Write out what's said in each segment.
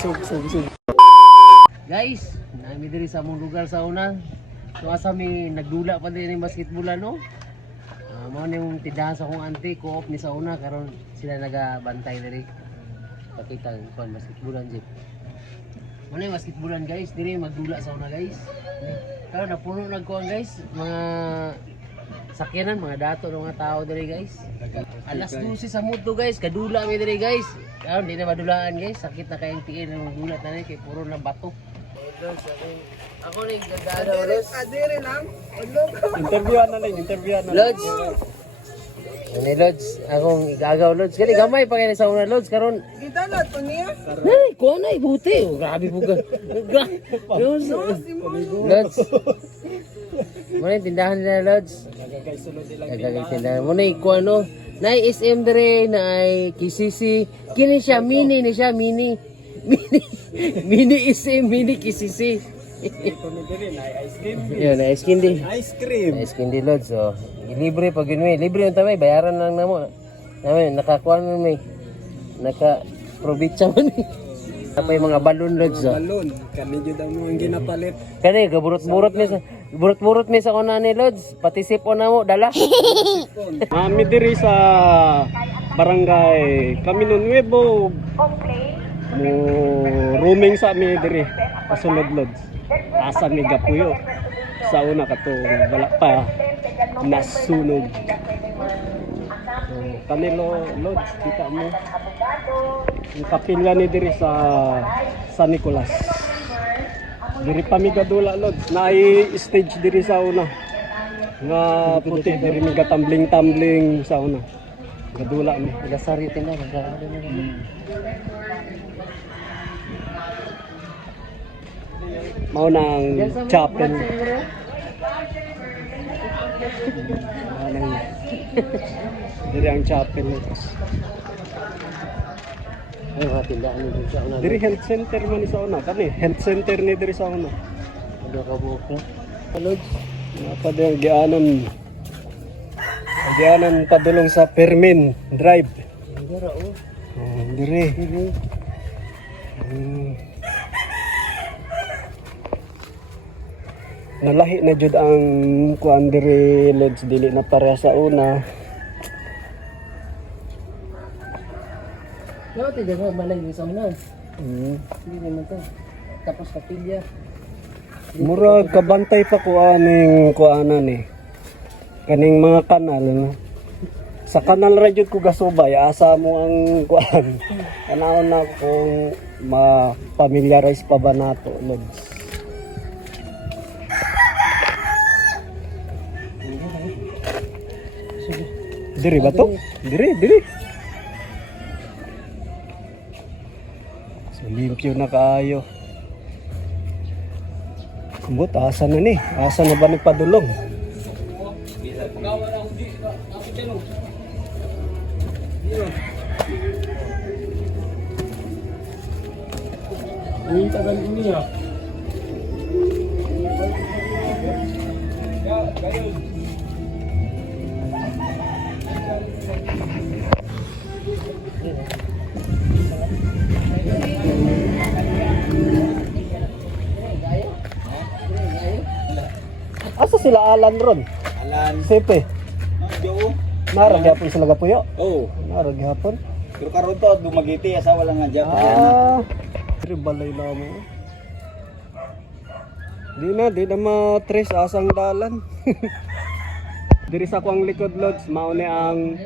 Sug. Guys, nami diri sa among lugar sa una. So asa mi nagdula pa din ng basketball no. Mao ni yung tindahan sa akong auntie co-op ni sa una karon sila nagabantay diri. Pakita kon basketballan jeep. Mao ni basketballan guys, diri magdula sa una guys. Karon napuno nagkuan guys, mga sakyanan, mga dato ng mga tao diri guys. Alas 12 sa muto guys, kadula mi diri guys. Karon di na madulaan guys, sakit na kayang tiil ng dulat na ni kay puro na bato. Ako ni gagada Lods. Adire lang. Interviewan na. Lods. Ani Lods, akong igagaw Lods. Kani gamay pa kay sa una Lods karon. Kita na to niya. Ay, ko na ibuti. Grabe po ka. Lods. Muna yung tindahan nila Lods. Gagagay tindahan. Muna yung kung ano. Na SM dire, na KCC. Kini siya, mini ni siya, mini. Mini SM, mini KCC. Yun, ice cream din. Ice cream. Ice cream din Lods. So, libre pag yun may. Libre yung tamay, bayaran lang na mo. Nakakuha mo may. Naka-probitsa mo may. Apa yung mga balon Lods. Balon. Kani jud ang mga ginapalit. Kani, burot-burot mi sa kuna ni Lods. Pati sipon na mo, dala. Kami diri sa barangay Camino Nuevo. Mo roaming sa mi diri. Pasulod Lods. Asa mi gapuyo. Sa una katong wala pa nasunog. So, kanilo Lods kita mo. Yung kapila ni diri sa San Nicolas. Diri pa mi gadula Lods. Naay stage diri sa una. Nga puti diri mi tumbling sa una. Gadula mi. Gasari tinda, magkakaroon na naman. Mao nang chapel. Diri ang chapel nito. Ay, mga tindahan ni sa una. Diri health center man ni sa una. Kani health center ni diri sa una. Ano ka buhok na? Lods. Napada ang gianan padulong sa Permin Drive. Dira oh. Diri. Nalahi na jud ang kuan diri Lods, dili na pareha sa una. Ano tindahan mo malay sa una? Hindi naman to. Tapos kapilya. Murag kabantay pa ko aning kuanan eh. Kaning mga kanal no. Sa kanal ra jud ko gasubay, asa mo ang kuan. Kanahon na kung ma-familiarize pa ba nato Lods. Diri ba to? Diri. So limpyo na kaayo. Kumbot, asa na ni? Asa na ba nagpadulong? Ini tagal ini ya. Asa sila Alan ron? Alan. Sepe. Jo. Narag gyapon sila gapuyo. Oh. Narag gyapon. Pero karon to dumagiti asawa lang nga Japan. Diri balay na mo. Di na ma-trace asang dalan. Diri sa kuang likod Lods, mao ni ang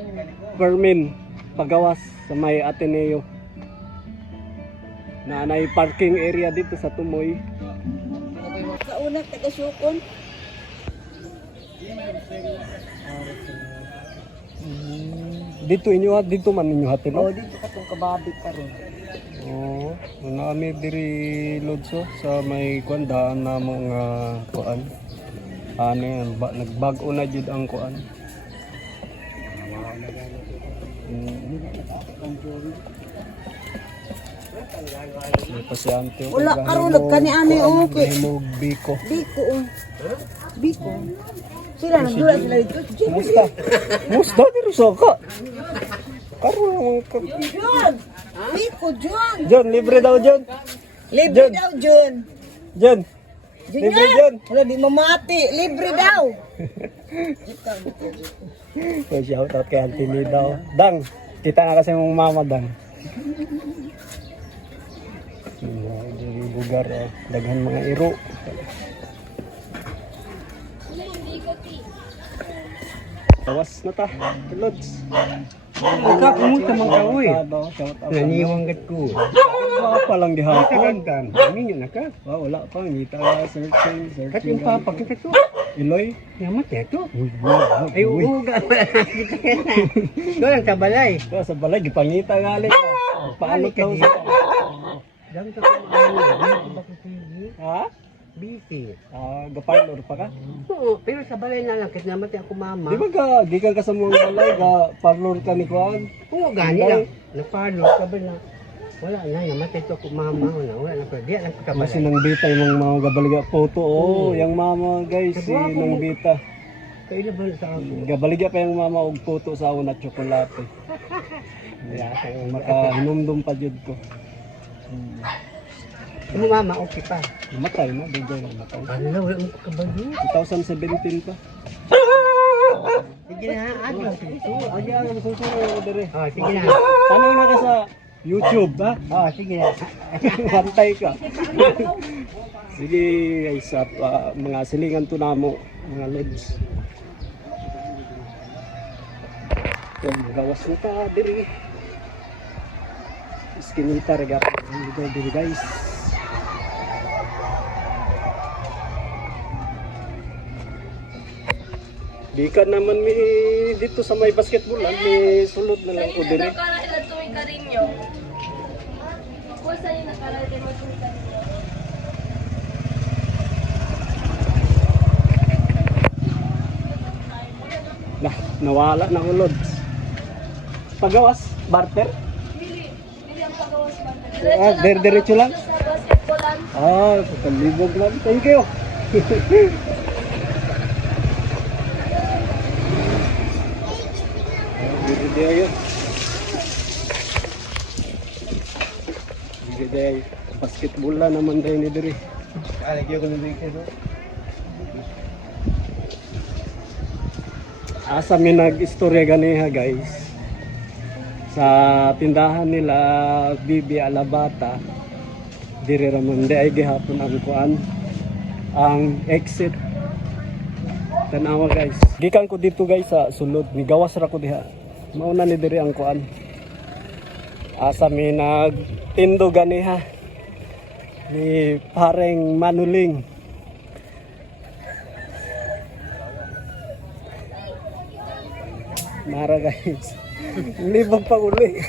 Permin pagawas sa may Ateneo. Naanay parking area dito sa Tumoy. Sa una taga Sukon. Dito dito man ninyo hatin. Oh, dito ka tong kababit karon. Oo, nami diri Lodso sa may kuandaan na mga kuan. Ano yan, nagbago na jud ang kuan. May pasyente. Wala karon nagkani-ani okay. Mo biko. Biko. Biko. Sila nagdula sila dito. Musta diri sa ka? Karoon naman ka. Jun! Biko, Jun! John, libre daw John. Libre Jun. daw, Jun! John. Jun Libre yan! John. Wala, di mamati. Libre daw! So, shout out kay Auntie Lee daw. Dang, kita na kasi mong mama Dang. Yung lugar, daghan mga iro. Tawas na ta, Lods. Ikaw, pumunta man ka, uy. Naniwang gat ko. Wala pa lang gihapon. Amin yun na ka. Wala pa, ngita ka, searching. Kat yung papa, kita to. Iloy. Yamat na to. Uy, Ay, uuga. Doon ang tabalay. Ito sa balay, gipangita gali ka. Paano ka sa... Dami ka pa Ha? busy. Gaparlor pa ka? Oo, pero sa balay na lang, kasi namatay ako mama. Di ba gikan ka sa mga balay, parlor ka ni Kuan? Oo, gani lang. Napalo, sabi na. Wala na, namatay to ako mama. Wala na, pero di lang Kasi kabalay. nang bita yung mga gabaliga photo. Oh, yung mama guys, si nang bita. Kailan sa ako? Gabaliga pa yung mama og photo sa una tsokolate. Yeah, makahinumdum pa jud ko. Ano mama, okay pa. Matay na, dugay na matay. Ano na, wala mo kabalay. 2017 pa. Sige na, ano? Agi ang susunod dire. Oh, sige na. Tanong na ka sa YouTube, ha? Oh, sige na. Pantay ka. Sige guys, at mga silingan to namo, mga lods. Yung gawas na ta diri. Iskinita rega diri guys. Di ka naman mi dito sa may basketball, may sulod na lang ko diri. Nakala ilan tuwing karinyo. Ako sa'yo nakala ilan tuwing karinyo. Nah, nawala na ulod. Pagawas, barter. Bili ang pagawas ba? Diretso lang. Sa basketballan. Palibog lang. Thank you. Basketball na naman tayo ni Diri. Asa mi nag-istorya ganiha guys. Sa tindahan nila Bibi Alabata, diri raman di ay gihapon ang kuan ang exit. Tanawa guys. Gikan ko dito guys sa sulod, migawas ra ko diha. Mauna ni diri ang kuan. Asa mi nagtindo ganiha ni pareng Manuling. Nara guys. Libog pa uli.